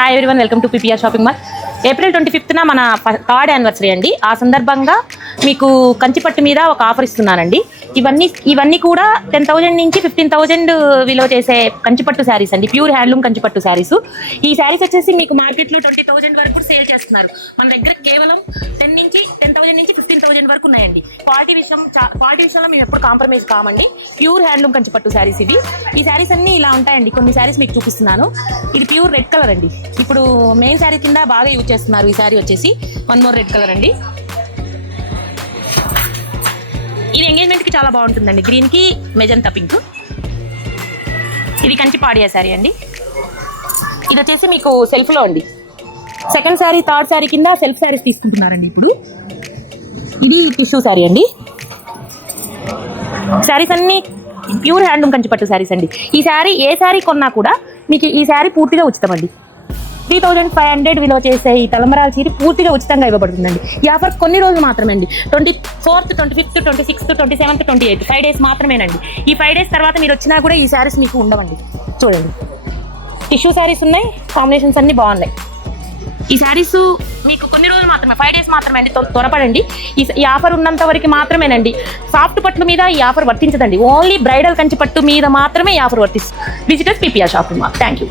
Hi everyone, welcome to PPR shopping mall. April 25న మన 3rd anniversary అండి. ఆ సందర్భంగా మీకు కంచిపట్టు మీద ఒక ఆఫర్ ఇస్తున్నానండి. ఇవన్నీ కూడా 10,000 నుంచి 15,000 విలువ చేసే కంచిపట్టు శారీస్ అండి. ప్యూర్ హ్యాండ్లూమ్ కంచిపట్టు శారీస్. ఈ శారీస్ వచ్చేసి మీకు మార్కెట్లో 20,000 వరకు సేల్ చేస్తున్నారు. మన దగ్గర కేవలం 10,000 నుంచి 15,000 వరకు ఉన్నాయండి. క్వాలిటీ విషయంలో మేము ఎప్పుడు కాంప్రమైజ్ కామండి. ప్యూర్ హ్యాండ్లూమ్ కంచిపట్టు శారీస్ ఇవి. ఈ శారీస్ అన్ని ఇలా ఉంటాయండి. కొన్ని శారీస్ మీకు చూపిస్తున్నాను. ఇది ప్యూర్ రెడ్ కలర్ అండి. ఇప్పుడు మెయిన్ శారీ కింద బాగా యూజ్ చేస్తున్నారు. ఈ శారీ వచ్చేసి వన్ మోర్ రెడ్ కలర్ అండి. ఇది ఎంగేజ్మెంట్ కి చాలా బాగుంటుందండి. గ్రీన్ కి మెజంతా పింక్. ఇది కంచి పాడియా శారీ అండి. ఇది వచ్చేసి మీకు సెల్ఫ్ లో అండి. సెకండ్ శారీ, థర్డ్ శారీ కింద సెల్ఫ్ శారీస్ తీసుకుంటున్నారండి. ఇప్పుడు ఇది టిష్యూ శారీ అండి. శారీస్ అన్ని ప్యూర్ హ్యాండ్లూమ్ కంచిపట్టు శారీస్ అండి. ఈ శారీ ఏ శారీ కొన్నా కూడా మీకు ఈ శారీ పూర్తిగా ఉచితమండి. 3,500 విలువ చేసే ఈ తలంబరాల చీర పూర్తిగా ఉచితంగా ఇవ్వబడుతుందండి. ఈ ఆఫర్ కొన్ని రోజులు మాత్రమే అండి. 24th, 25th, 26th, 27th, 28 5 days మాత్రమేనండి. ఈ 5 డేస్ తర్వాత మీరు వచ్చినా కూడా ఈ శారీస్ మీకు ఉండవండి. చూడండి, టిష్యూ శారీస్ ఉన్నాయి. కాంబినేషన్స్ అన్ని బాగున్నాయి. ఈ శారీస్ మీకు కొన్ని రోజులు మాత్రమే, 5 డేస్ మాత్రమే అండి. త్వరపడండి. ఈ ఆఫర్ ఉన్నంత వరకు మాత్రమేనండి. సాఫ్ట్ పట్ల మీద ఈ ఆఫర్ వర్తించదండి. ఓన్లీ బ్రైడల్ కంచి పట్టు మీద మాత్రమే ఈ ఆఫర్ వర్తిస్తుంది. Visitors PPR shopping mall. Thank you.